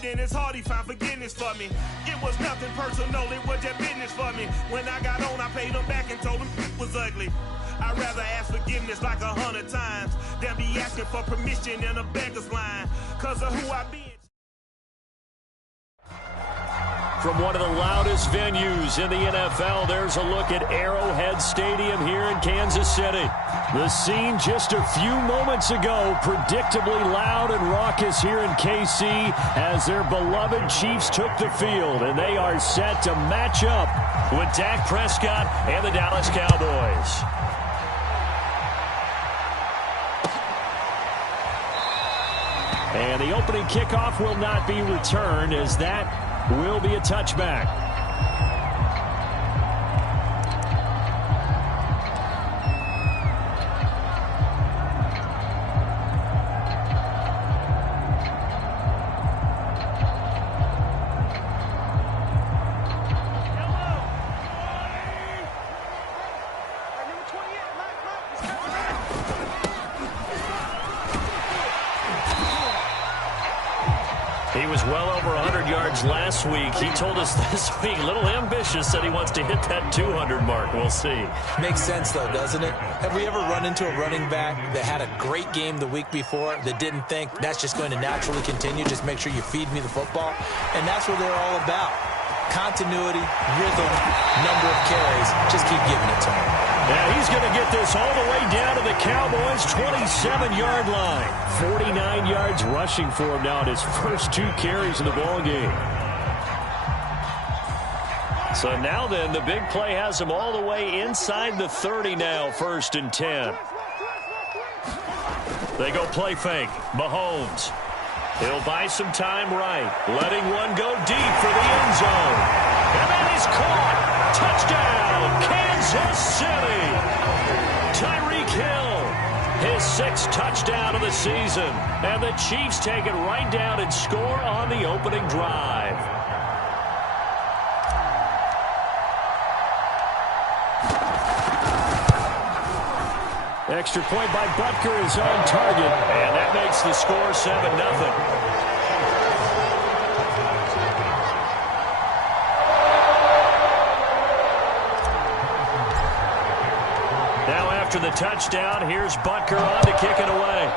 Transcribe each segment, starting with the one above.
Then it's hard he found forgiveness for me. It was nothing personal, it was just business for me. When I got on, I paid him back and told him it was ugly. I'd rather ask forgiveness like 100 times than be asking for permission in a beggar's line. Cause of who I been. From one of the loudest venues in the NFL, there's a look at Arrowhead Stadium here in Kansas City. The scene just a few moments ago, predictably loud and raucous here in KC as their beloved Chiefs took the field, and they are set to match up with Dak Prescott and the Dallas Cowboys. And the opening kickoff will not be returned, as that will be a touchback. He was well over 100 yards last week. He told us this week, a little ambitious, said he wants to hit that 200 mark. We'll see. Makes sense, though, doesn't it? Have we ever run into a running back that had a great game the week before that didn't think that's just going to naturally continue? Just make sure you feed me the football. And that's what they're all about. Continuity, rhythm, number of carries. Just keep giving it to him. Now he's going to get this all the way down to the Cowboys' 27-yard line. 49 yards rushing for him now in his first 2 carries in the ballgame. So now then, the big play has him all the way inside the 30 now, 1st and 10. They go play fake. Mahomes. He'll buy some time right. Letting one go deep for the end zone. And that is caught. Touchdown, Kansas City. Tyreek Hill, his 6th touchdown of the season. And the Chiefs take it right down and score on the opening drive. Extra point by Butker is on target, and that makes the score 7-0. Now after the touchdown, here's Butker on to kick it away.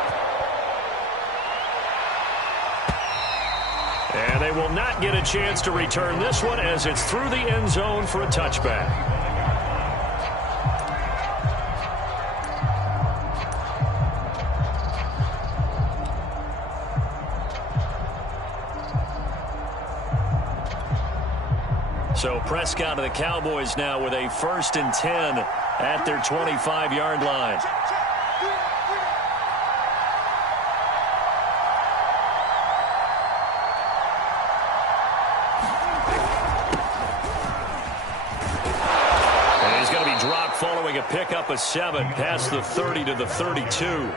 And they will not get a chance to return this one as it's through the end zone for a touchback. So Prescott of the Cowboys now with a 1st and 10 at their 25-yard line. And he's going to be dropped following a pickup of 7 past the 30 to the 32.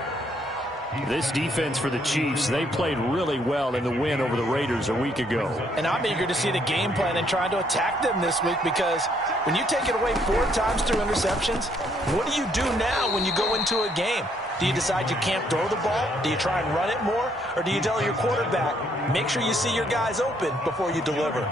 This defense for the Chiefs, they played really well in the win over the Raiders a week ago. And I'm eager to see the game plan and trying to attack them this week, because when you take it away 4 times through interceptions, what do you do now when you go into a game? Do you decide you can't throw the ball? Do you try and run it more? Or do you tell your quarterback, make sure you see your guys open before you deliver?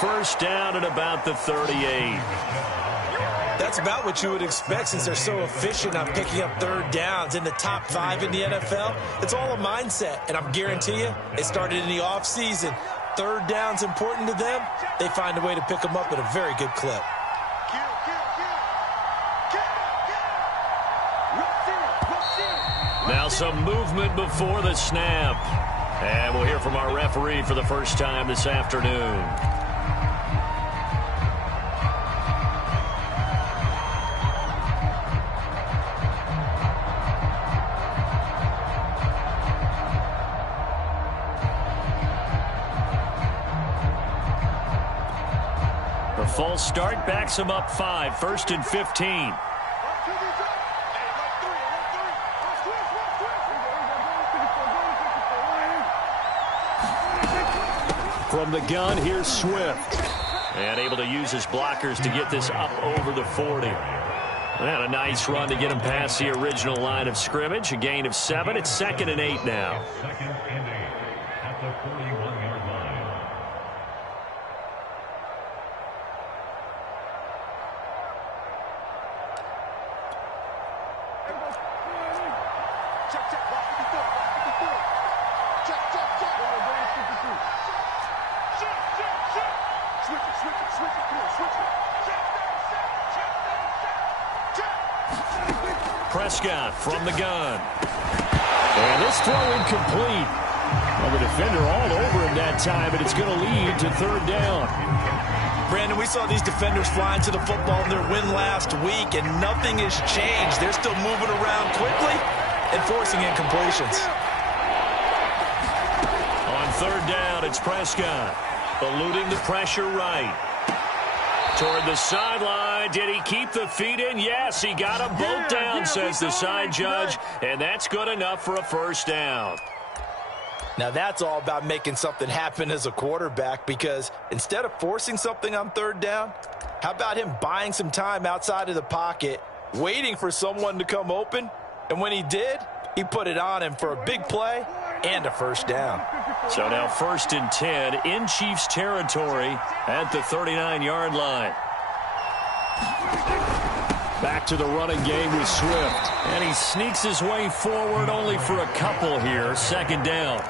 First down at about the 38. That's about what you would expect, since they're so efficient on picking up 3rd downs in the top 5 in the NFL. It's all a mindset, and I'm guarantee you it started in the offseason. 3rd down's important to them. They find a way to pick them up at a very good clip. Now some movement before the snap. And we'll hear from our referee for the first time this afternoon. The false start backs him up 5, 1st and 15. From the gun, here's Swift. And able to use his blockers to get this up over the 40. And a nice run to get him past the original line of scrimmage. A gain of 7. It's 2nd and 8 now. 2nd and 8 at the 41-yard line. Prescott from the gun. And this throw incomplete. Well, the defender all over him that time, but it's going to lead to 3rd down. Brandon, we saw these defenders flying to the football in their win last week, and nothing has changed. They're still moving around quickly and forcing incompletions. On 3rd down, it's Prescott. Eluding the pressure right. Toward the sideline. Did he keep the feet in? Yes, he got them both down, says the side judge. And that's good enough for a 1st down. Now that's all about making something happen as a quarterback, because instead of forcing something on 3rd down, how about him buying some time outside of the pocket, waiting for someone to come open? And when he did, he put it on him for a big play and a 1st down. So now 1st and 10 in Chiefs territory at the 39-yard line. Back to the running game with Swift. And he sneaks his way forward only for a couple here. 2nd down.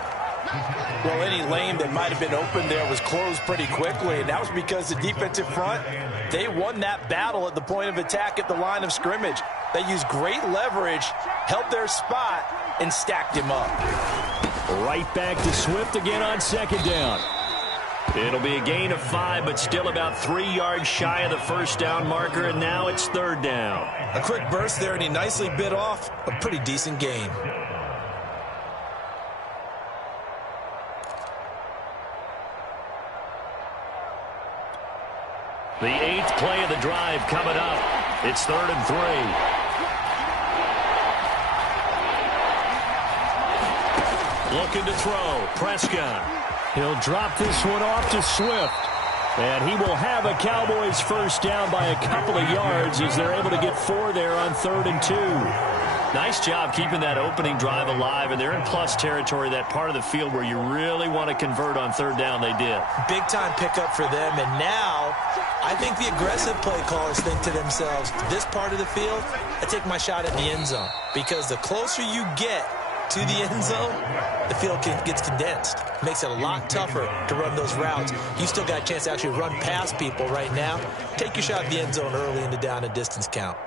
Well, any lane that might have been open there was closed pretty quickly, and that was because the defensive front, they won that battle at the point of attack at the line of scrimmage. They used great leverage, held their spot, and stacked him up. Right back to Swift again on 2nd down. It'll be a gain of 5, but still about 3 yards shy of the 1st down marker, and now it's 3rd down. A quick burst there, and he nicely bit off a pretty decent gain. The 8th play of the drive coming up. It's 3rd and 3. Looking to throw. Prescott. He'll drop this one off to Swift. And he will have a Cowboys 1st down by a couple of yards as they're able to get 4 there on 3rd and 2. Nice job keeping that opening drive alive, and they're in plus territory, that part of the field where you really want to convert on 3rd down. They did. Big-time pickup for them, and now I think the aggressive play callers think to themselves, this part of the field, I take my shot at the end zone, because the closer you get to the end zone, the field gets condensed. Makes it a lot tougher to run those routes. You still got a chance to actually run past people right now. Take your shot at the end zone early in the down and distance count.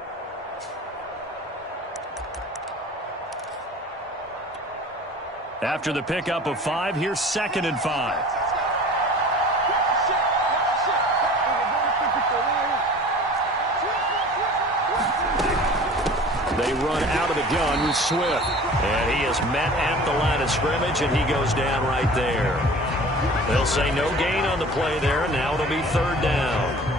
After the pickup of 5, here's 2nd and 5. They run out of the gun with Swift. And he is met at the line of scrimmage, and he goes down right there. They'll say no gain on the play there, and now it'll be 3rd down.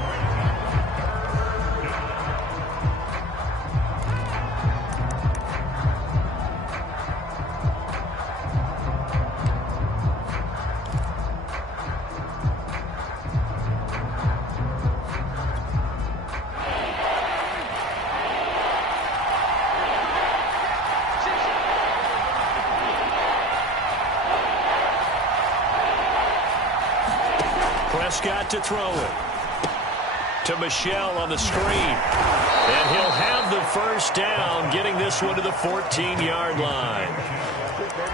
Prescott to throw it. To Michel on the screen. And he'll have the 1st down, getting this one to the 14-yard line.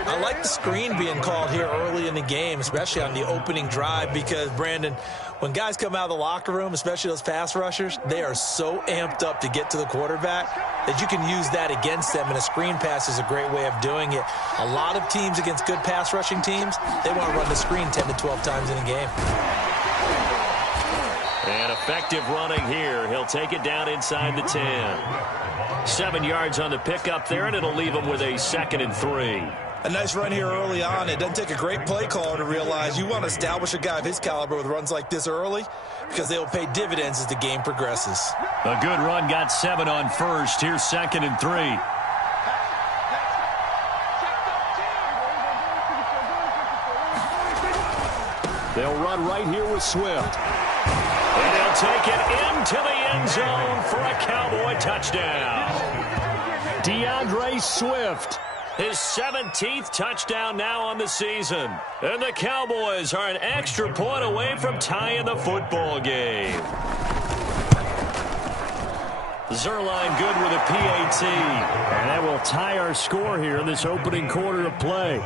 I like the screen being called here early in the game, especially on the opening drive, because, Brandon, when guys come out of the locker room, especially those pass rushers, they are so amped up to get to the quarterback that you can use that against them, and a screen pass is a great way of doing it. A lot of teams against good pass rushing teams, they want to run the screen 10 to 12 times in a game. And effective running here. He'll take it down inside the 10. 7 yards on the pickup there, and it'll leave him with a 2nd and 3. A nice run here early on. It doesn't take a great play caller to realize you want to establish a guy of his caliber with runs like this early, because they will pay dividends as the game progresses. A good run, got 7 on 1st. Here's 2nd and 3. They'll run right here with Swift. And he'll take it into the end zone for a Cowboy touchdown. DeAndre Swift, his 17th touchdown now on the season. And the Cowboys are an extra point away from tying the football game. Zuerlein good with a PAT. And that will tie our score here in this opening quarter of play.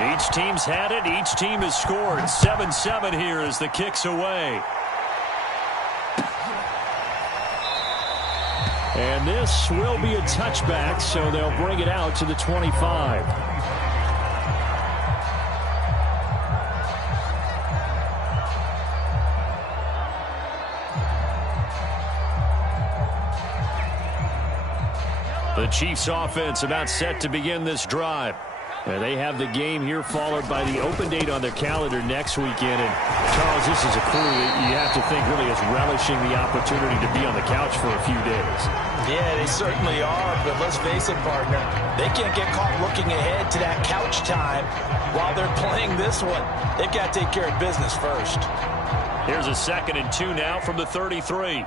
Each team's had it. Each team has scored. 7-7 here as the kick's away. And this will be a touchback, so they'll bring it out to the 25. The Chiefs offense about set to begin this drive. They have the game here followed by the open date on their calendar next weekend. And, Charles, this is a crew that you have to think really is relishing the opportunity to be on the couch for a few days. Yeah, they certainly are, but let's face it, partner. They can't get caught looking ahead to that couch time while they're playing this one. They've got to take care of business first. Here's a 2nd and 2 now from the 33.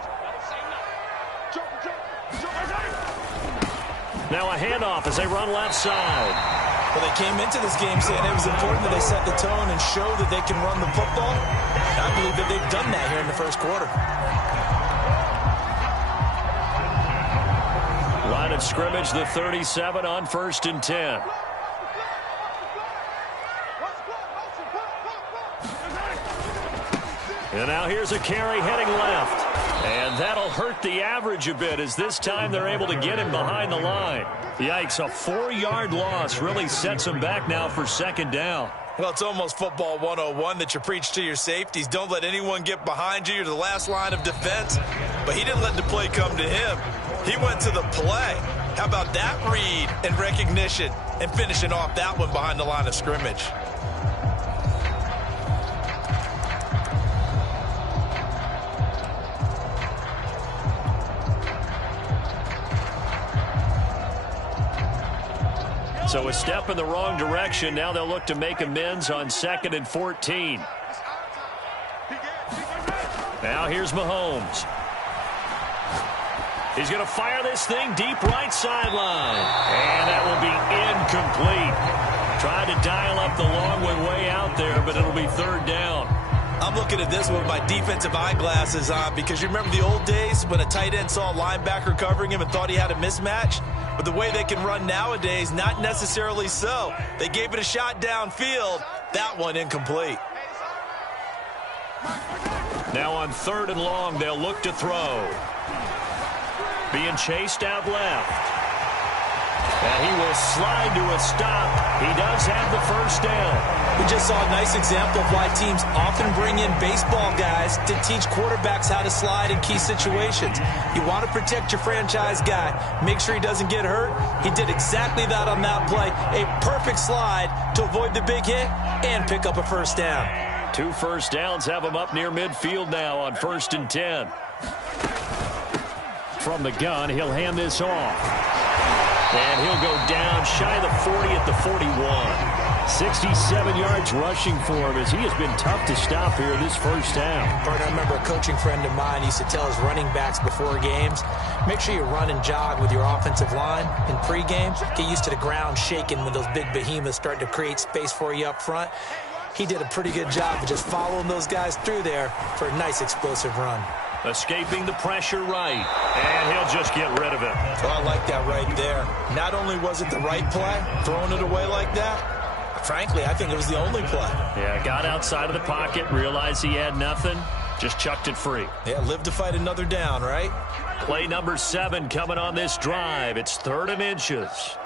Now a handoff as they run left side. Well, they came into this game saying it was important that they set the tone and show that they can run the football. I believe that they've done that here in the first quarter. Line of scrimmage, the 37 on 1st and 10. And now here's a carry heading left. And that'll hurt the average a bit as this time they're able to get him behind the line. Yikes, a 4-yard loss really sets him back now for 2nd down. Well, it's almost football 101 that you preach to your safeties. Don't let anyone get behind you. You're the last line of defense. But he didn't let the play come to him. He went to the play. How about that read and recognition and finishing off that one behind the line of scrimmage? So a step in the wrong direction. Now they'll look to make amends on 2nd and 14. Now here's Mahomes. He's going to fire this thing deep right sideline. And that will be incomplete. Tried to dial up the long one way out there, but it'll be 3rd down. I'm looking at this with my defensive eyeglasses on because you remember the old days when a tight end saw a linebacker covering him and thought he had a mismatch? But the way they can run nowadays, not necessarily so. They gave it a shot downfield. That one incomplete. Now on 3rd and long, they'll look to throw. Being chased out left. And he will slide to a stop. He does have the 1st down. We just saw a nice example of why teams often bring in baseball guys to teach quarterbacks how to slide in key situations. You want to protect your franchise guy. Make sure he doesn't get hurt. He did exactly that on that play. A perfect slide to avoid the big hit and pick up a 1st down. 2 first downs have him up near midfield now on 1st and 10. From the gun, he'll hand this off. And he'll go down shy of the 40 at the 41. 67 yards rushing for him as he has been tough to stop here this 1st half. I remember a coaching friend of mine used to tell his running backs before games, make sure you run and jog with your offensive line in pregame. Get used to the ground shaking when those big behemoths start to create space for you up front. He did a pretty good job of just following those guys through there for a nice explosive run. Escaping the pressure right, and he'll just get rid of it. Well, I like that right there. Not only was it the right play, throwing it away like that, frankly, I think it was the only play. Yeah, got outside of the pocket, realized he had nothing, just chucked it free. Yeah, live to fight another down, right? Play number 7 coming on this drive. It's 3rd and inches.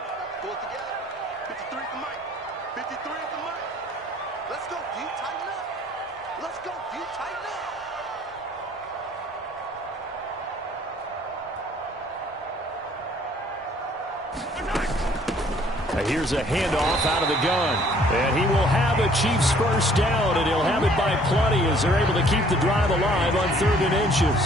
Here's a handoff out of the gun. And he will have a Chiefs first down, and he'll have it by plenty as they're able to keep the drive alive on 3rd and inches.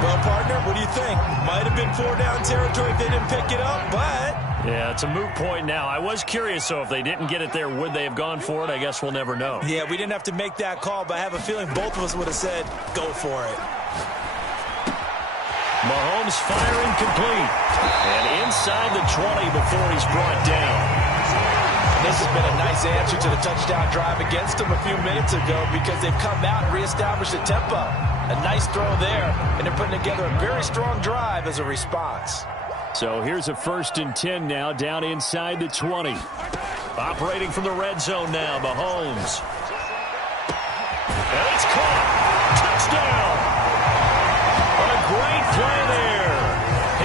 Well, partner, what do you think? Might have been 4-down territory if they didn't pick it up, but... Yeah, it's a moot point now. I was curious, so if they didn't get it there, would they have gone for it? I guess we'll never know. Yeah, we didn't have to make that call, but I have a feeling both of us would have said, go for it. Mahomes firing complete. And inside the 20 before he's brought down. This has been a nice answer to the touchdown drive against them a few minutes ago because they've come out and reestablished the tempo. A nice throw there, and they're putting together a very strong drive as a response. So here's a 1st and 10 now, down inside the 20. Operating from the red zone now, Mahomes. And it's caught. Touchdown. A great play there.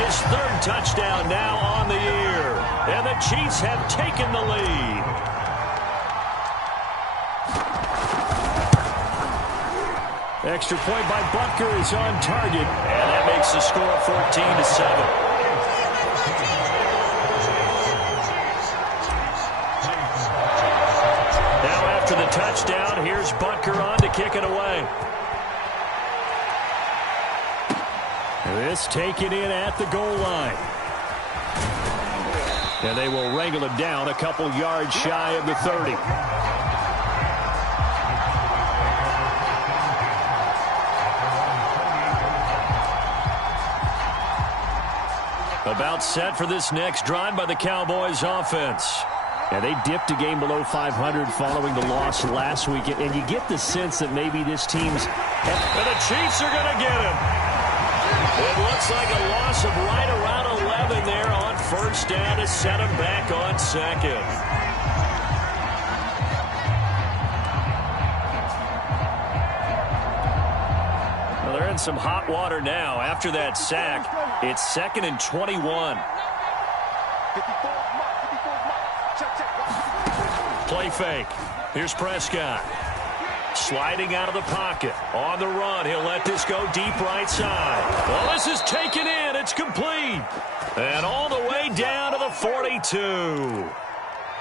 His 3rd touchdown now on the year. And the Chiefs have taken the lead. Extra point by Butker is on target. And that makes the score 14-7. After the touchdown, here's Butker on to kick it away. This taken in at the goal line. And they will wrangle him down a couple yards shy of the 30. About set for this next drive by the Cowboys offense. And they dipped a game below 500 following the loss last week. And you get the sense that maybe this team's... And the Chiefs are going to get him. It looks like a loss of right around 11 there on 1st down to set him back on 2nd. Well, they're in some hot water now. After that sack, it's 2nd and 21. Play fake. Here's Prescott. Sliding out of the pocket. On the run. He'll let this go deep right side. Well, this is taken in. It's complete. And all the way down to the 42.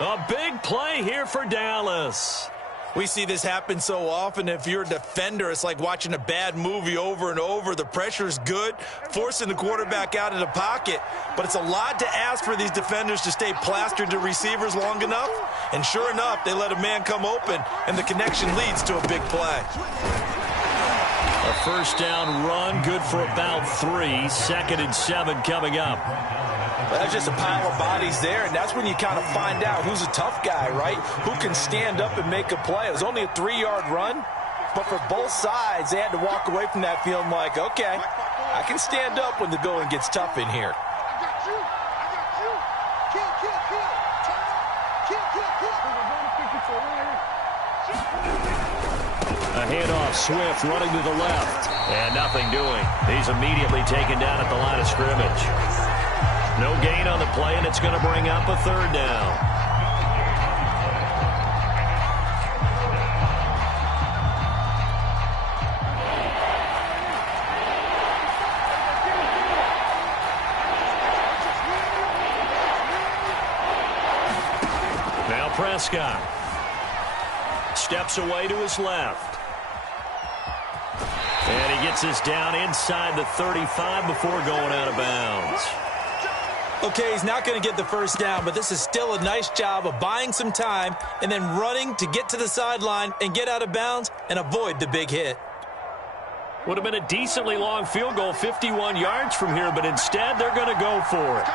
A big play here for Dallas. We see this happen so often. If you're a defender, it's like watching a bad movie over and over. The pressure's good, forcing the quarterback out of the pocket. But it's a lot to ask for these defenders to stay plastered to receivers long enough. And sure enough, they let a man come open, and the connection leads to a big play. A 1st down run, good for about 3. 2nd and 7 coming up. Well, that's just a pile of bodies there, and that's when you kind of find out who's a tough guy, right? Who can stand up and make a play. It was only a 3-yard run, but for both sides, they had to walk away from that feeling like, okay, I can stand up when the going gets tough in here. A handoff, Swift running to the left. And nothing doing. He's immediately taken down at the line of scrimmage. No gain on the play, and it's going to bring up a 3rd down. Now Prescott steps away to his left. And he gets this down inside the 35 before going out of bounds. Okay, he's not going to get the 1st down, but this is still a nice job of buying some time and then running to get to the sideline and get out of bounds and avoid the big hit. Would have been a decently long field goal, 51 yards from here, but instead they're going to go for it.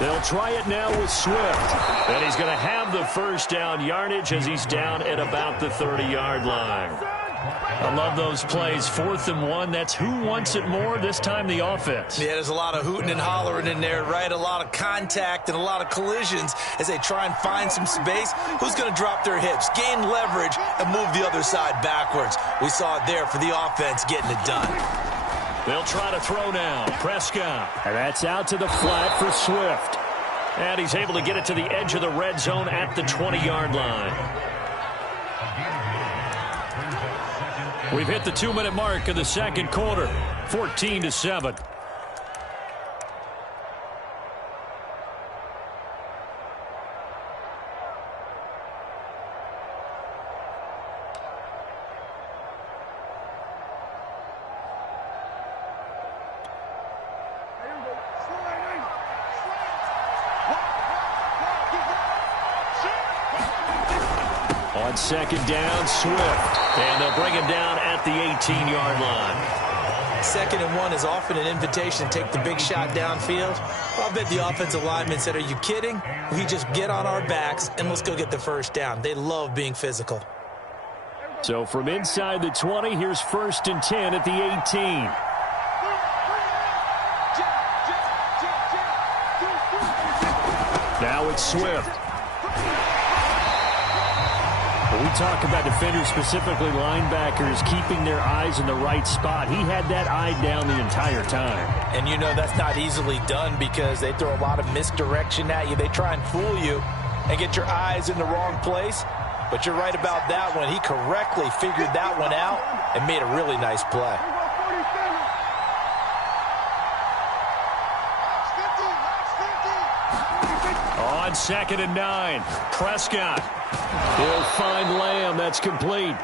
They'll try it now with Swift. And he's going to have the 1st down yardage as he's down at about the 30-yard line. I love those plays. 4th and 1. That's who wants it more, this time the offense. Yeah, there's a lot of hooting and hollering in there, right? A lot of contact and a lot of collisions as they try and find some space. Who's going to drop their hips, gain leverage, and move the other side backwards? We saw it there for the offense getting it done. They'll try to throw now. Prescott. And that's out to the flat for Swift. And he's able to get it to the edge of the red zone at the 20-yard line. We've hit the 2-minute mark of the 2nd quarter. 14-7. On second down, Swift. And they'll bring him down at the 18-yard line. 2nd and 1 is often an invitation to take the big shot downfield. I'll bet the offensive lineman said, are you kidding? We just get on our backs and let's go get the first down. They love being physical. So from inside the 20, here's 1st and 10 at the 18. Now it's Swift. We talk about defenders, specifically linebackers, keeping their eyes in the right spot. He had that eye down the entire time. And you know that's not easily done because they throw a lot of misdirection at you. They try and fool you and get your eyes in the wrong place. But you're right about that one. He correctly figured that one out and made a really nice play. On 2nd and 9, Prescott. He'll find Lamb. That's complete.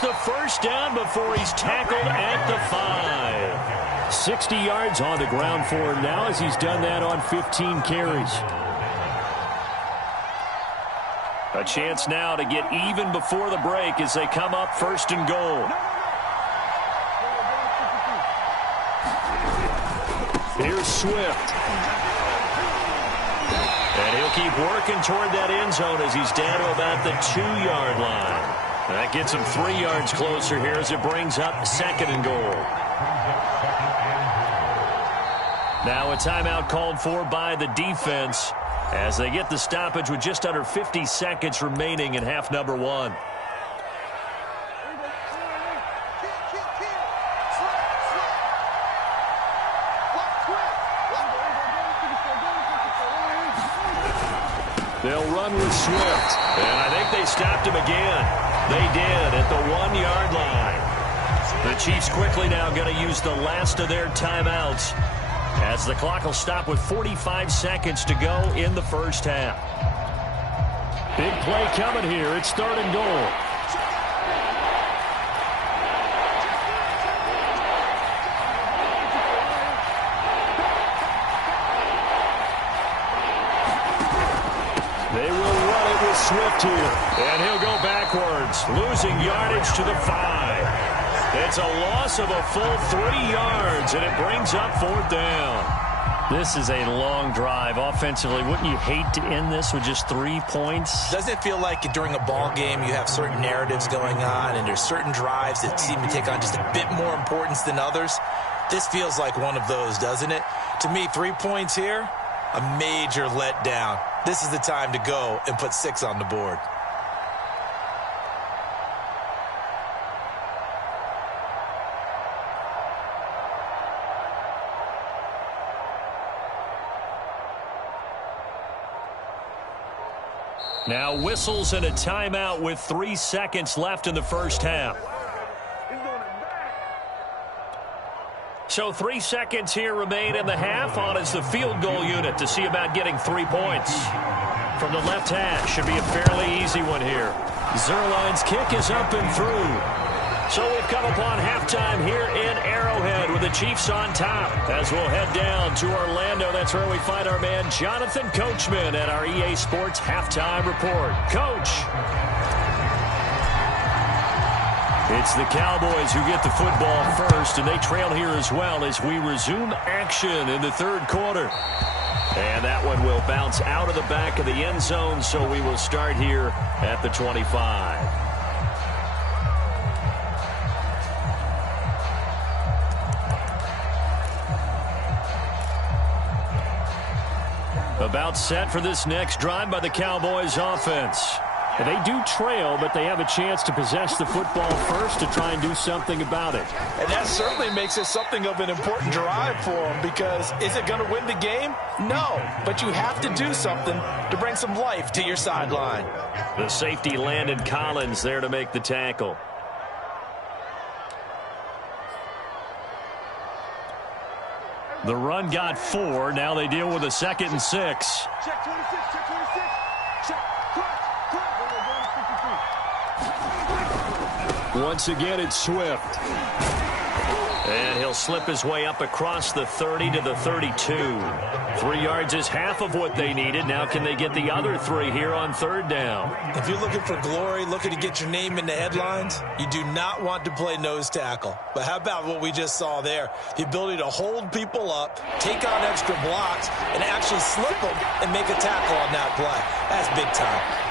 The first down before he's tackled at the 5. 60 yards on the ground for him now as he's done that on 15 carries. A chance now to get even before the break as they come up 1st and goal. Here's Swift. And he'll keep working toward that end zone as he's down to about the 2-yard line. That gets him 3 yards closer here as it brings up 2nd and goal. Now a timeout called for by the defense as they get the stoppage with just under 50 seconds remaining in half number 1. They'll run with Swift, and I think they stopped him again. They did at the 1-yard line. The Chiefs quickly now going to use the last of their timeouts as the clock will stop with 45 seconds to go in the first half. Big play coming here. It's 3rd and goal. They will run it with Swift here, and he'll go backwards, losing yardage to the 5. It's a loss of a full 3 yards, and it brings up 4th down. This is a long drive offensively. Wouldn't you hate to end this with just 3 points? Doesn't it feel like during a ball game you have certain narratives going on, and there's certain drives that seem to take on just a bit more importance than others? This feels like one of those, doesn't it? To me, 3 points here, a major letdown. This is the time to go and put 6 on the board. Now whistles and a timeout with 3 seconds left in the first half. So 3 seconds here remain in the half. On is the field goal unit to see about getting 3 points. From the left hash, should be a fairly easy one here. Zerline's kick is up and through. So we've come upon halftime here in Arrowhead with the Chiefs on top. As we'll head down to Orlando, that's where we find our man Jonathan Coachman at our EA Sports Halftime Report. Coach. It's the Cowboys who get the football first, and they trail here as well as we resume action in the 3rd quarter. And that one will bounce out of the back of the end zone, so we will start here at the 25. About set for this next drive by the Cowboys offense. They do trail, but they have a chance to possess the football first to try and do something about it. And that certainly makes it something of an important drive for them, because is it going to win the game? No, but you have to do something to bring some life to your sideline. The safety Landon Collins there to make the tackle. The run got 4. Now they deal with a 2nd and 6. Check 26, check 26. Check, Once again, it's Swift. And he'll slip his way up across the 30 to the 32. 3 yards is half of what they needed. Now can they get the other 3 here on 3rd down? If you're looking for glory, looking to get your name in the headlines, you do not want to play nose tackle. But how about what we just saw there? The ability to hold people up, take on extra blocks, and actually slip them and make a tackle on that play. That's big time.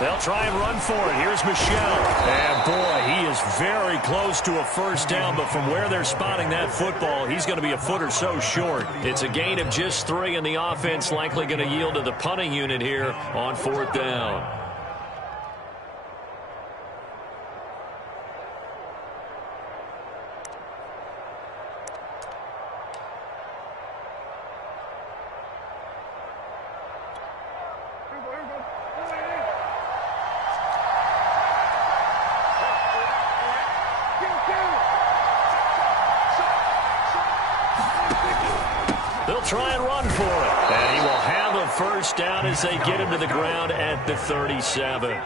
They'll try and run for it. Here's Michelle. And, boy, he is very close to a first down, but from where they're spotting that football, he's going to be a foot or so short. It's a gain of just 3, and the offense likely going to yield to the punting unit here on 4th down. They'll try and run for it. And he will have a first down as they get him to the ground at the 37.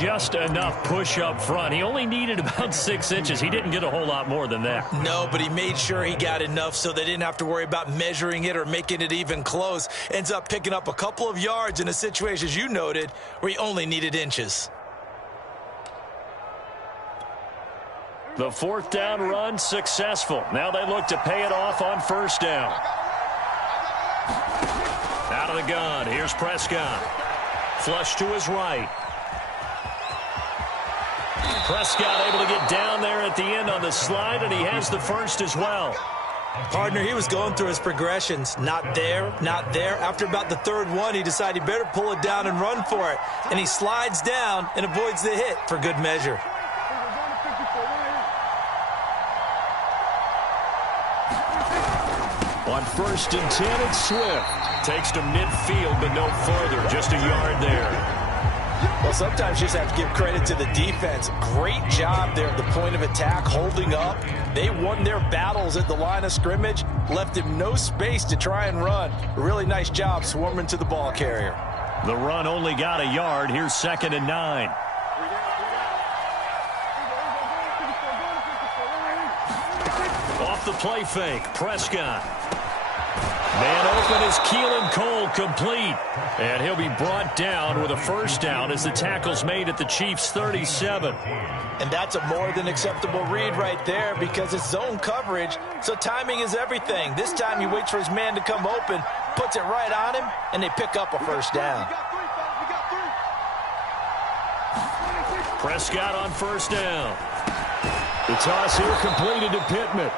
Just enough push up front. He only needed about 6 inches. He didn't get a whole lot more than that. No, but he made sure he got enough so they didn't have to worry about measuring it or making it even close. Ends up picking up a couple of yards in a situation, as you noted, where he only needed inches. The 4th down run successful. Now they look to pay it off on 1st down. Out of the gun. Here's Prescott. Flush to his right. Prescott able to get down there at the end on the slide, and he has the first as well. Partner, he was going through his progressions. Not there, not there. After about the 3rd one, he decided he better pull it down and run for it. And he slides down and avoids the hit for good measure. On 1st and 10, it's Swift. Takes to midfield, but no further. Just a yard there. Well, sometimes you just have to give credit to the defense. Great job there at the point of attack, holding up. They won their battles at the line of scrimmage, left him no space to try and run. A really nice job swarming to the ball carrier. The run only got a yard. Here's 2nd and 9. Off the play fake, Prescott. Man open is Keelan Cole, complete. And he'll be brought down with a first down as the tackle's made at the Chiefs' 37. And that's a more than acceptable read right there because it's zone coverage, so timing is everything. This time he waits for his man to come open, puts it right on him, and they pick up a first down. Prescott on 1st down. The toss here completed to Pittman.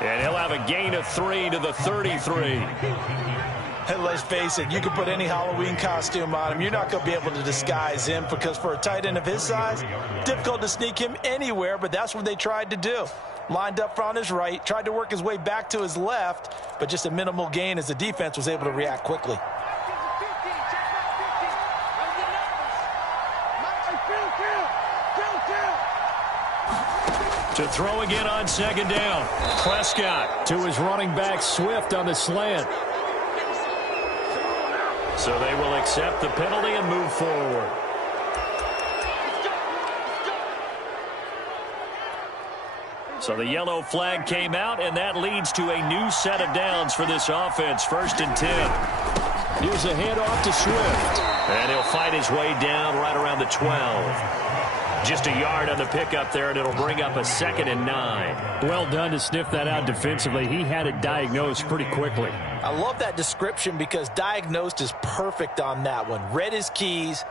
And he'll have a gain of 3 to the 33. And let's face it, you can put any Halloween costume on him. You're not going to be able to disguise him because for a tight end of his size, difficult to sneak him anywhere, but that's what they tried to do. Lined up on his right, tried to work his way back to his left, but just a minimal gain as the defense was able to react quickly. To throw again on 2nd down. Prescott to his running back Swift on the slant. So they will accept the penalty and move forward. So the yellow flag came out, and that leads to a new set of downs for this offense. 1st and 10. Here's a handoff to Swift. And he'll fight his way down right around the 12. Just a yard on the pickup there, and it'll bring up a 2nd and 9. Well done to sniff that out defensively. He had it diagnosed pretty quickly. I love that description because diagnosed is perfect on that one. Read his keys,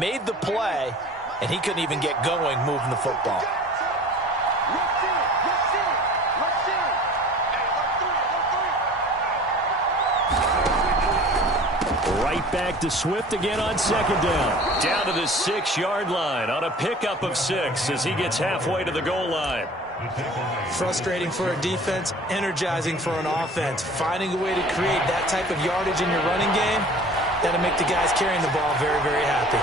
made the play, and he couldn't even get going moving the football. Right back to Swift again on second down. Down to the 6-yard line on a pickup of 6 as he gets halfway to the goal line. Frustrating for a defense, energizing for an offense. Finding a way to create that type of yardage in your running game, that'll make the guys carrying the ball very, very happy.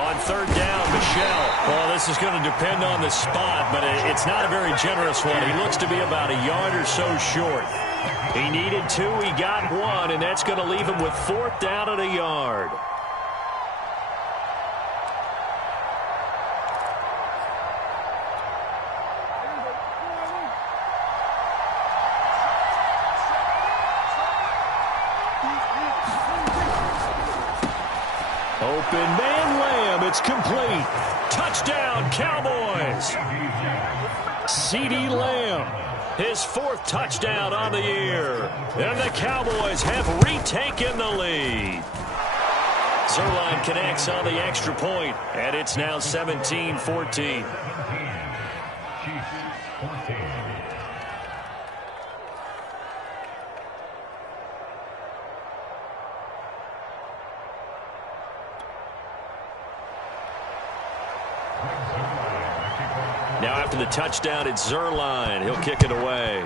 On third down, Michel. Well, this is going to depend on the spot, but it's not a very generous one. He looks to be about a yard or so short. He needed 2, he got 1, and that's going to leave him with 4th down and a yard. Open man Lamb, it's complete. Touchdown, Cowboys. CeeDee Lamb, his 4th touchdown on the year. And the Cowboys have retaken the lead. Zuerlein connects on the extra point, and it's now 17-14. Now after the touchdown, it's Zuerlein. He'll kick it away.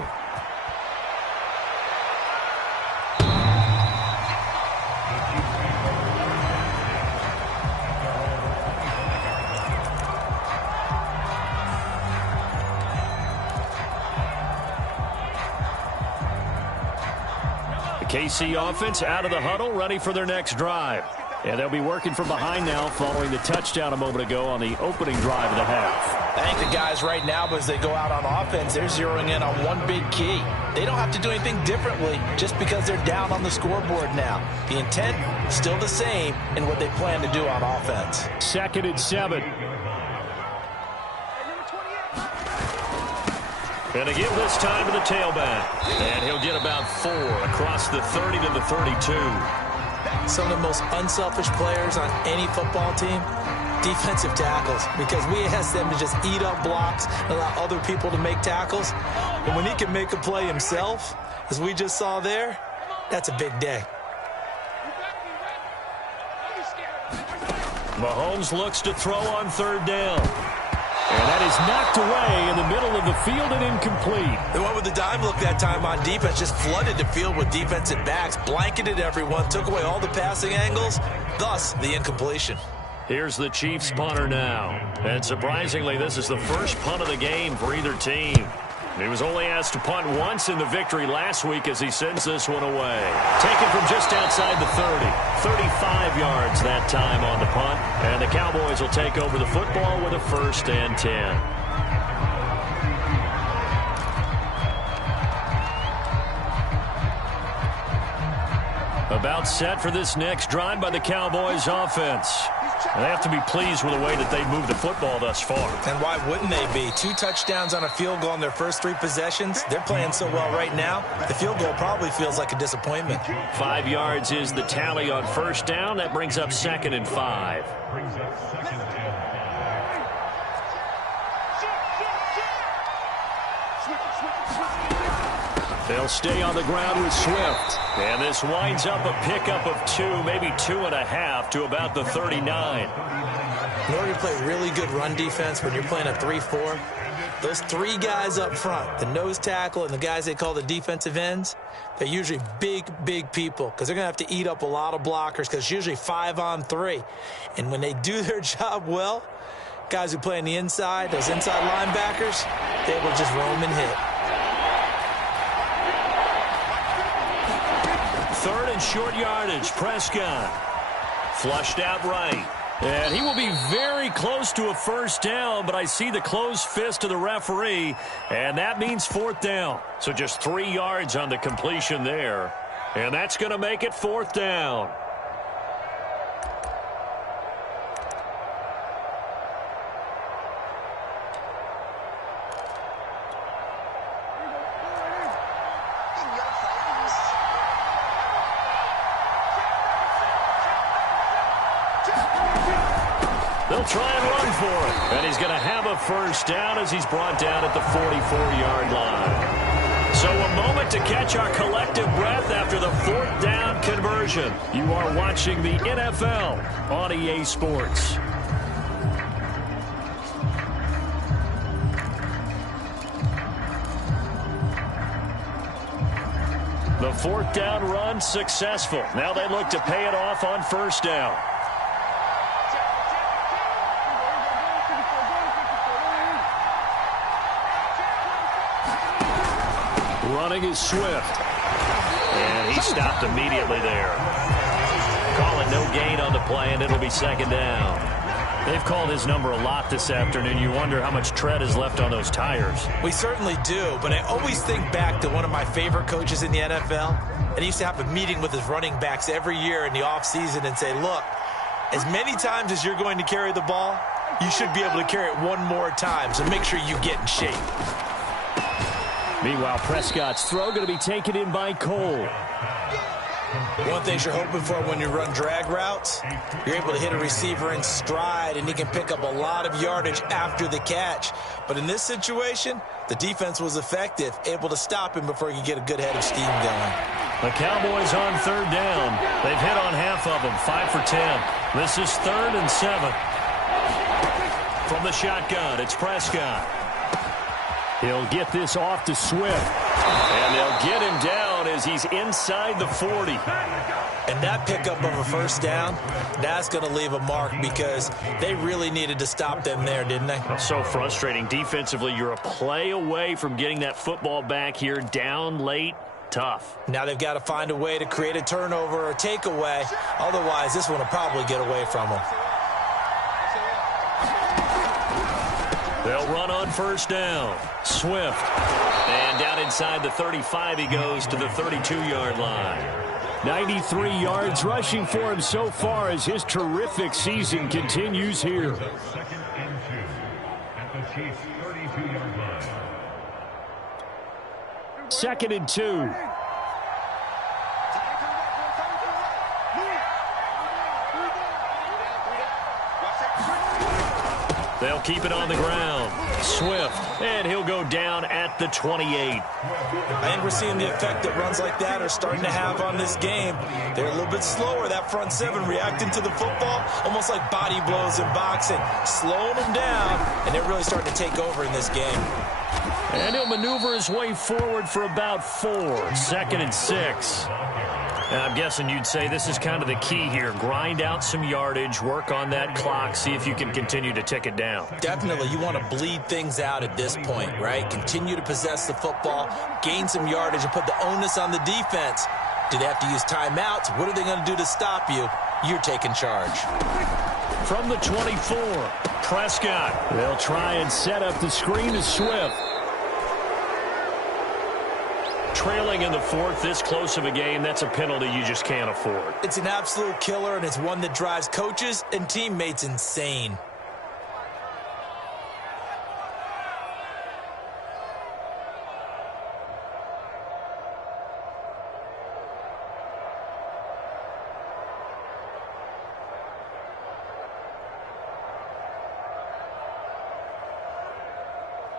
The KC offense out of the huddle, ready for their next drive. And they'll be working from behind now following the touchdown a moment ago on the opening drive of the half. I think the guys right now, as they go out on offense, they're zeroing in on one big key. They don't have to do anything differently just because they're down on the scoreboard now. The intent still the same in what they plan to do on offense. 2nd and 7. And a give this time to the tailback. And he'll get about 4 across the 30 to the 32. Some of the most unselfish players on any football team, defensive tackles, because we ask them to just eat up blocks and allow other people to make tackles. And when he can make a play himself, as we just saw there, that's a big day. Mahomes looks to throw on 3rd down. And that is knocked away in the middle of the field and incomplete. They went with the dime look that time on defense, just flooded the field with defensive backs, blanketed everyone, took away all the passing angles, thus the incompletion. Here's the Chiefs punter now. And surprisingly, this is the first punt of the game for either team. He was only asked to punt once in the victory last week as he sends this one away. Taken from just outside the 30. 35 yards that time on the punt. And the Cowboys will take over the football with a 1st and 10. About set for this next drive by the Cowboys offense. They have to be pleased with the way that they've moved the football thus far. And why wouldn't they be? 2 touchdowns on a field goal in their first 3 possessions. They're playing so well right now, the field goal probably feels like a disappointment. 5 yards is the tally on 1st down. That brings up 2nd and 5. They'll stay on the ground with Swift. And this winds up a pickup of 2, maybe 2.5 to about the 39. In order to play really good run defense when you're playing a 3-4, those 3 guys up front, the nose tackle and the guys they call the defensive ends, they're usually big, big people because they're going to have to eat up a lot of blockers because it's usually 5 on 3. And when they do their job well, guys who play on the inside, those inside linebackers, they will just roam and hit. 3rd and short yardage. Prescott flushed out right. And he will be very close to a 1st down, but I see the closed fist of the referee, and that means 4th down. So just 3 yards on the completion there. And that's going to make it 4th down. They'll try and run for it. And he's going to have a 1st down as he's brought down at the 44-yard line. So a moment to catch our collective breath after the 4th down conversion. You are watching the NFL on EA Sports. The 4th down run successful. Now they look to pay it off on 1st down. Running is Swift. And he stopped immediately there. Calling no gain on the play, and it'll be 2nd down. They've called his number a lot this afternoon. You wonder how much tread is left on those tires. We certainly do, but I always think back to one of my favorite coaches in the NFL. And he used to have a meeting with his running backs every year in the offseason and say, look, as many times as you're going to carry the ball, you should be able to carry it one more time, so make sure you get in shape. Meanwhile, Prescott's throw going to be taken in by Cole. One thing you're hoping for when you run drag routes, you're able to hit a receiver in stride, and he can pick up a lot of yardage after the catch. But in this situation, the defense was effective, able to stop him before he could get a good head of steam going. The Cowboys on 3rd down. They've hit on half of them, 5 for 10. This is 3rd and 7. From the shotgun, it's Prescott. He'll get this off to Swift. And they'll get him down as he's inside the 40. And that pickup of a 1st down, that's going to leave a mark because they really needed to stop them there, didn't they? So frustrating. Defensively, you're a play away from getting that football back here down late. Tough. Now they've got to find a way to create a turnover or takeaway. Otherwise, this one will probably get away from them. They'll run on 1st down. Swift. And down inside the 35, he goes to the 32-yard line. 93 yards rushing for him so far as his terrific season continues here. 2nd and 2 at the Chiefs' 32-yard line. 2nd and 2. They'll keep it on the ground. Swift, and he'll go down at the 28. I think we're seeing the effect that runs like that are starting to have on this game. They're a little bit slower, that front 7 reacting to the football, almost like body blows in boxing, slowing them down, and they're really starting to take over in this game. And he'll maneuver his way forward for about 4. 2nd and 6. And I'm guessing you'd say this is kind of the key here. Grind out some yardage, work on that clock, see if you can continue to tick it down. Definitely. You want to bleed things out at this point, right? Continue to possess the football, gain some yardage, and put the onus on the defense. Do they have to use timeouts? What are they going to do to stop you? You're taking charge. From the 24, Prescott. They'll try and set up the screen to Swift. Trailing in the 4th, this close of a game, that's a penalty you just can't afford. It's an absolute killer, and it's one that drives coaches and teammates insane.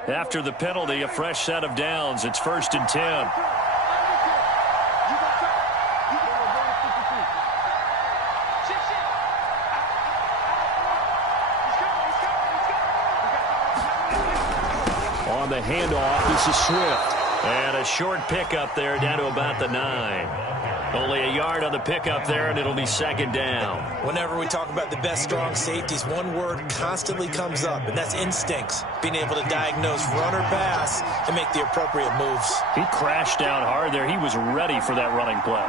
After the penalty, a fresh set of downs. It's 1st and 10. On the handoff, this is Swift. And a short pickup there down to about the 9. Only a yard on the pickup there, and it'll be 2nd down. Whenever we talk about the best strong safeties, one word constantly comes up, and that's instincts. Being able to diagnose run or pass and make the appropriate moves. He crashed down hard there. He was ready for that running play.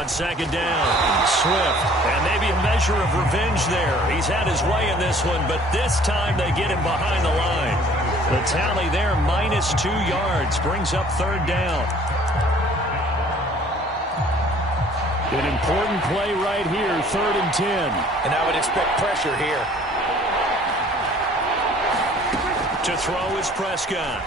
On 2nd down, Swift. And maybe a measure of revenge there. He's had his way in this one, but this time they get him behind the line. The tally there, -2 yards, brings up 3rd down. An important play right here, 3rd and 10. And I would expect pressure here. To throw is Prescott.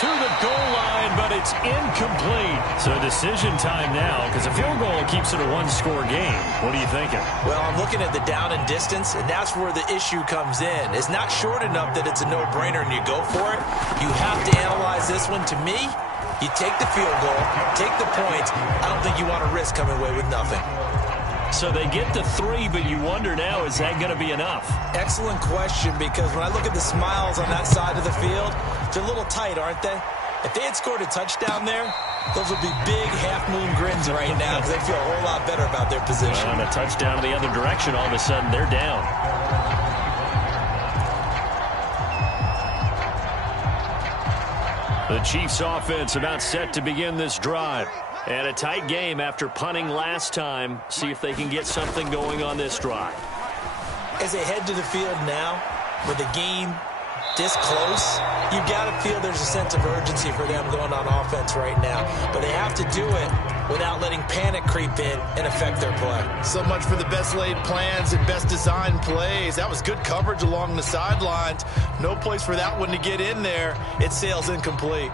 To the goal line, one, but it's incomplete. So decision time now, because a field goal keeps it a one-score game. What are you thinking? Well, I'm looking at the down and distance, and that's where the issue comes in. It's not short enough that it's a no-brainer and you go for it. You have to analyze this one. To me, you take the field goal, take the points. I don't think you want to risk coming away with nothing. So they get to 3, but you wonder now, is that going to be enough? Excellent question, because when I look at the smiles on that side of the field, they're a little tight, aren't they? If they had scored a touchdown there, those would be big half-moon grins right now because they feel a whole lot better about their position. On a touchdown the other direction, all of a sudden they're down. The Chiefs offense about set to begin this drive. And a tight game after punting last time. See if they can get something going on this drive. As they head to the field now, with the game this close, you've got to feel there's a sense of urgency for them going on offense right now. But they have to do it without letting panic creep in and affect their play. So much for the best laid plans and best designed plays. That was good coverage along the sidelines. No place for that one to get in there. It sails incomplete.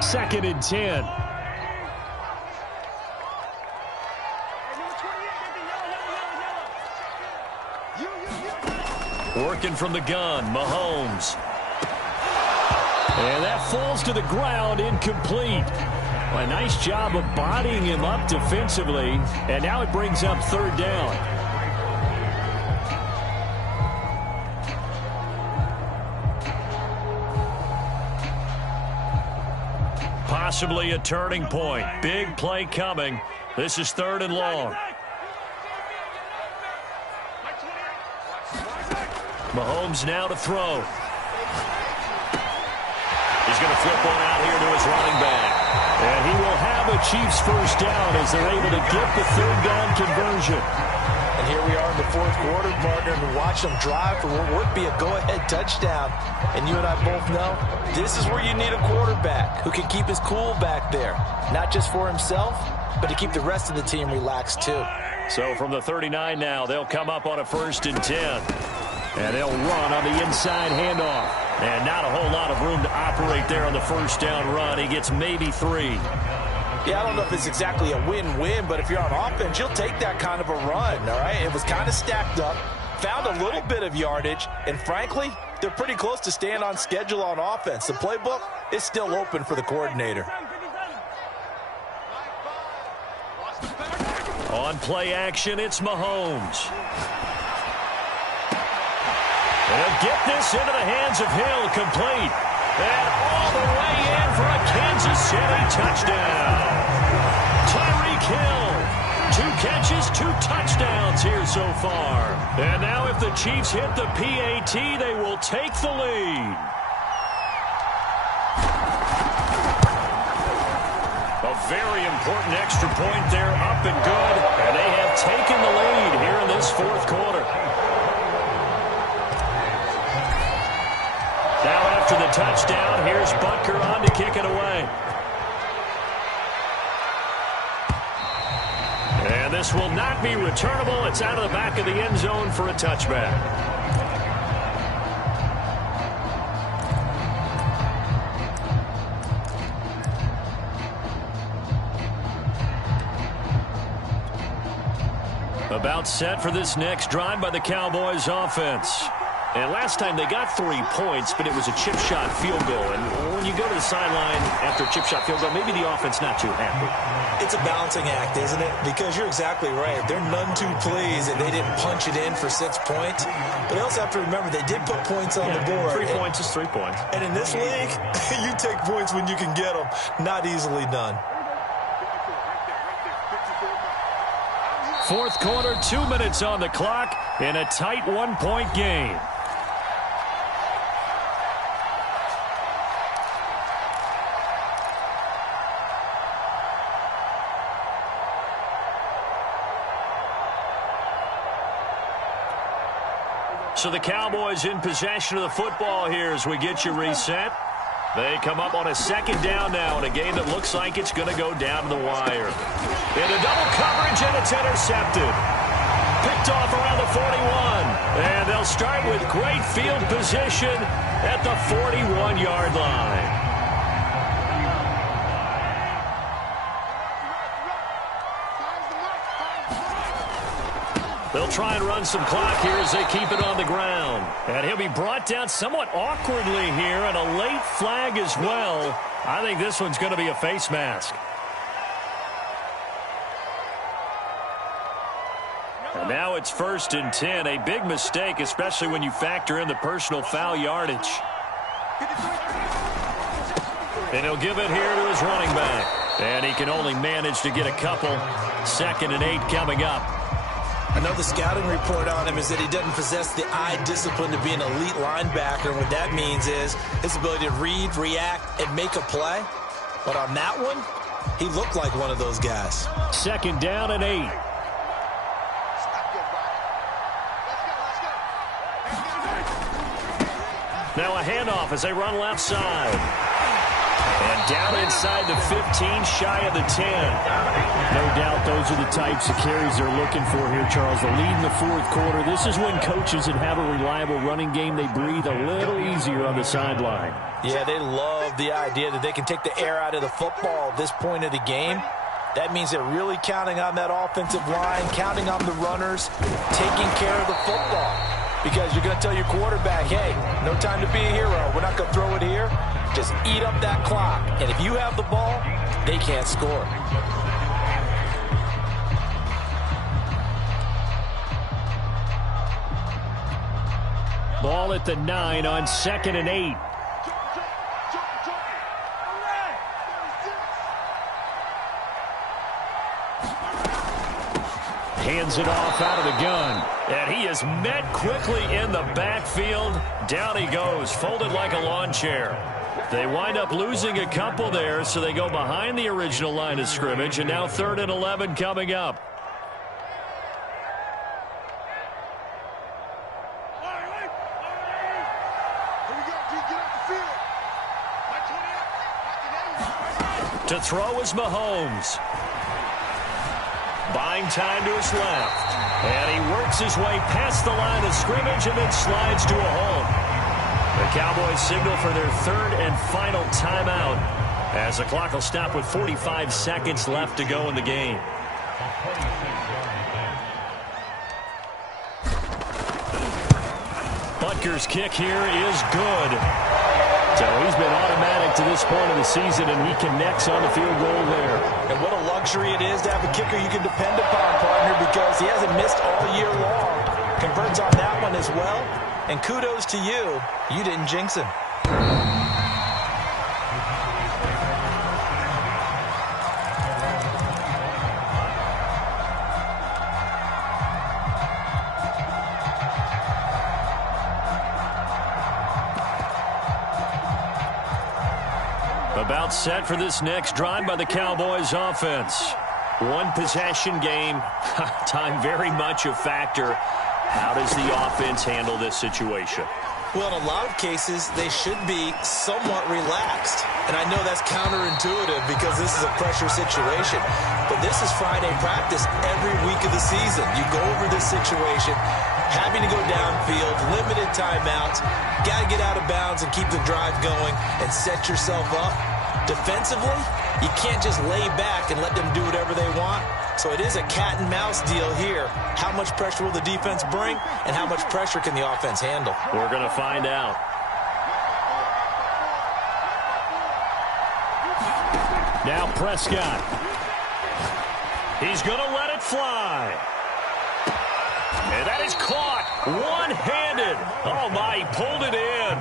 2nd and 10. Working from the gun, Mahomes. And that falls to the ground, incomplete. Well, a nice job of bodying him up defensively. And now it brings up 3rd down. Possibly a turning point. Big play coming. This is 3rd and long. Mahomes now to throw. He's going to flip one out here to his running back. And he will have a Chiefs first down as they're able to get the 3rd down conversion. And here we are in the 4th quarter, partner, and watch them drive for what would be a go-ahead touchdown. And you and I both know this is where you need a quarterback who can keep his cool back there. Not just for himself, but to keep the rest of the team relaxed too. So from the 39 now, they'll come up on a 1st and 10. And they'll run on the inside handoff. And not a whole lot of room to operate there on the 1st down run. He gets maybe 3. Yeah, I don't know if it's exactly a win-win, but if you're on offense, you'll take that kind of a run, all right? It was kind of stacked up, found a little bit of yardage, and frankly, they're pretty close to staying on schedule on offense. The playbook is still open for the coordinator. On play action, it's Mahomes. And he'll get this into the hands of Hill, complete. And all the way in for a Kansas City touchdown. Tyreek Hill, 2 catches, 2 touchdowns here so far. And now if the Chiefs hit the PAT, they will take the lead. A very important extra point there, up and good. And they have taken the lead here in this 4th quarter. Now after the touchdown, here's Butker on to kick it away. And this will not be returnable. It's out of the back of the end zone for a touchback. About set for this next drive by the Cowboys offense. And last time they got 3 points, but it was a chip shot field goal. And when you go to the sideline after a chip shot field goal, maybe the offense not too happy. It's a balancing act, isn't it? Because you're exactly right. They're none too pleased that they didn't punch it in for 6 points. But they also have to remember they did put points on the board. 3 points is 3 points. And in this league, you take points when you can get them. Not easily done. 4th quarter, 2 minutes on the clock in a tight 1-point game. So the Cowboys in possession of the football here as we get you reset. They come up on a 2nd down now in a game that looks like it's going to go down to the wire. Into double coverage, and it's intercepted. Picked off around the 41. And they'll start with great field position at the 41-yard line. They'll try and run some clock here as they keep it on the ground. And he'll be brought down somewhat awkwardly here, and a late flag as well. I think this one's going to be a face mask. And now it's 1st and 10. A big mistake, especially when you factor in the personal foul yardage. And he'll give it here to his running back. And he can only manage to get a couple. 2nd and 8 coming up. I know the scouting report on him is that he doesn't possess the eye discipline to be an elite linebacker. And what that means is his ability to read, react, and make a play. But on that one, he looked like one of those guys. 2nd down and 8. Now a handoff as they run left side. And down inside the 15, shy of the 10. No doubt those are the types of carries they're looking for here, Charles. The lead in the 4th quarter. This is when coaches that have a reliable running game, they breathe a little easier on the sideline. Yeah, they love the idea that they can take the air out of the football at this point of the game. That means they're really counting on that offensive line, counting on the runners, taking care of the football. Because you're going to tell your quarterback, hey, no time to be a hero. We're not going to throw it here. Just eat up that clock. And if you have the ball, they can't score. Ball at the 9 on 2nd and 8. Hands it off out of the gun. And he is met quickly in the backfield. Down he goes, folded like a lawn chair. They wind up losing a couple there, so they go behind the original line of scrimmage, and now 3rd and 11 coming up. To throw is Mahomes. Buying time to his left. And he works his way past the line of scrimmage and then slides to a hole. The Cowboys signal for their 3rd and final timeout as the clock will stop with 45 seconds left to go in the game. Butker's kick here is good. So he's been automatic to this point of the season, and he connects on the field goal there. And what a luxury it is to have a kicker you can depend upon, partner, because he hasn't missed all year long. Converts on that one as well. And kudos to you. You didn't jinx him. About set for this next drive by the Cowboys offense. One possession game. Time very much a factor. How does the offense handle this situation? Well, in a lot of cases, they should be somewhat relaxed. And I know that's counterintuitive because this is a pressure situation. But this is Friday practice every week of the season. You go over this situation, having to go downfield, limited timeouts, got to get out of bounds and keep the drive going and set yourself up. Defensively, you can't just lay back and let them do whatever they want. So it is a cat and mouse deal here. How much pressure will the defense bring, and how much pressure can the offense handle? We're going to find out. Now Prescott. He's going to let it fly. And that is caught one-handed. Oh, my, he pulled it in.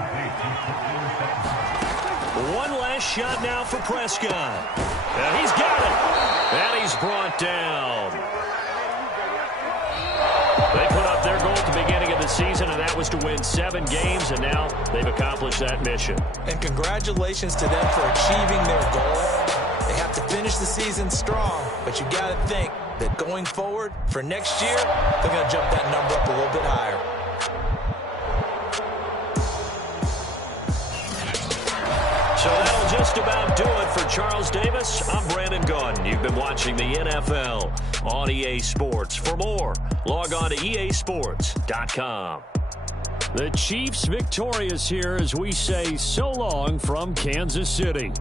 One last shot now for Prescott. And he's got it. And he's brought down. They put up their goal at the beginning of the season, and that was to win 7 games, and now they've accomplished that mission. And congratulations to them for achieving their goal. They have to finish the season strong, but you got to think that going forward for next year, they're going to jump that number up a little bit higher. So that'll just about do it for Charles Davis. I'm Brandon Gaudin. You've been watching the NFL on EA Sports. For more, log on to easports.com. The Chiefs victorious here as we say so long from Kansas City.